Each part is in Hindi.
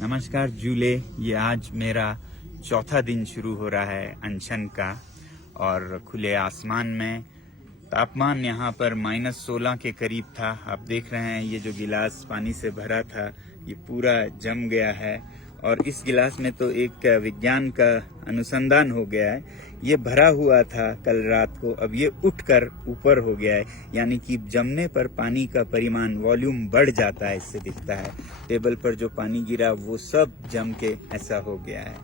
नमस्कार जूले, ये आज मेरा चौथा दिन शुरू हो रहा है अनशन का। और खुले आसमान में तापमान यहाँ पर -16 के करीब था। आप देख रहे हैं ये जो गिलास पानी से भरा था ये पूरा जम गया है। और इस गिलास में तो एक विज्ञान का अनुसंधान हो गया है। ये भरा हुआ था कल रात को, अब ये उठकर ऊपर हो गया है, यानी कि जमने पर पानी का परिमाण वॉल्यूम बढ़ जाता है। इससे दिखता है टेबल पर जो पानी गिरा वो सब जम के ऐसा हो गया है।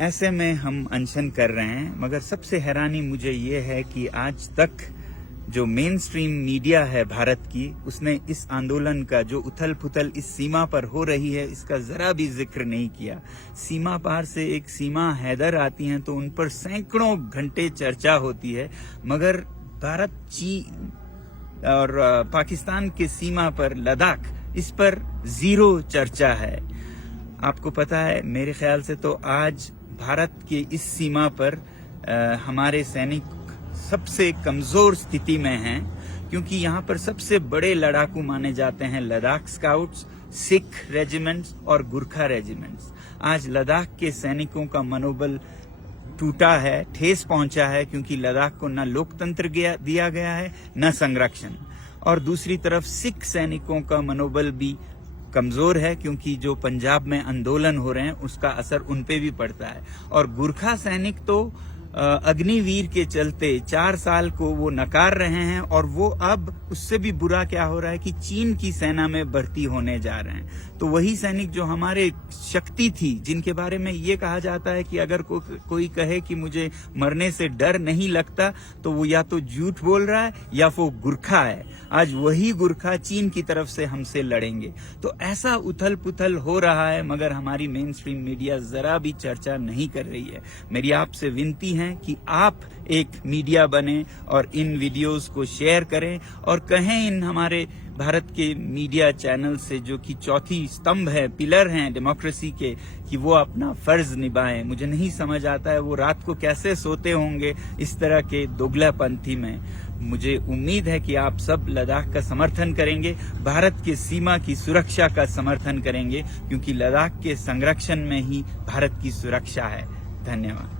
ऐसे में हम अनशन कर रहे हैं, मगर सबसे हैरानी मुझे ये है कि आज तक जो मेन स्ट्रीम मीडिया है भारत की, उसने इस आंदोलन का जो उथल पुथल इस सीमा पर हो रही है इसका जरा भी जिक्र नहीं किया। सीमा पार से एक सीमा हैदर आती हैं तो उन पर सैकड़ों घंटे चर्चा होती है, मगर भारत, चीन और पाकिस्तान के सीमा पर लद्दाख, इस पर जीरो चर्चा है। आपको पता है, मेरे ख्याल से तो आज भारत के इस सीमा पर हमारे सैनिक सबसे कमजोर स्थिति में हैं, क्योंकि यहाँ पर सबसे बड़े लड़ाकू माने जाते हैं लद्दाख स्काउट्स, सिख रेजिमेंट्स और गुरखा रेजिमेंट्स। आज लद्दाख के सैनिकों का मनोबल टूटा है, ठेस पहुंचा है, क्योंकि लद्दाख को न लोकतंत्र दिया गया है न संरक्षण। और दूसरी तरफ सिख सैनिकों का मनोबल भी कमजोर है, क्योंकि जो पंजाब में आंदोलन हो रहे हैं उसका असर उन पे भी पड़ता है। और गुरखा सैनिक तो अग्निवीर के चलते 4 साल को वो नकार रहे हैं, और वो अब उससे भी बुरा क्या हो रहा है कि चीन की सेना में भर्ती होने जा रहे हैं। तो वही सैनिक जो हमारे शक्ति थी, जिनके बारे में ये कहा जाता है कि अगर कोई कहे कि मुझे मरने से डर नहीं लगता तो वो या तो झूठ बोल रहा है या वो गुरखा है। आज वही गुरखा चीन की तरफ से हमसे लड़ेंगे। तो ऐसा उथल पुथल हो रहा है, मगर हमारी मेन स्ट्रीम मीडिया जरा भी चर्चा नहीं कर रही है। मेरी आपसे विनती है कि आप एक मीडिया बने और इन वीडियोस को शेयर करें और कहें इन हमारे भारत के मीडिया चैनल से, जो कि चौथी स्तंभ है, पिलर हैं डेमोक्रेसी के, कि वो अपना फर्ज निभाएं। मुझे नहीं समझ आता है वो रात को कैसे सोते होंगे इस तरह के दोगलापंथी में। मुझे उम्मीद है कि आप सब लद्दाख का समर्थन करेंगे, भारत की सीमा की सुरक्षा का समर्थन करेंगे, क्योंकि लद्दाख के संरक्षण में ही भारत की सुरक्षा है। धन्यवाद।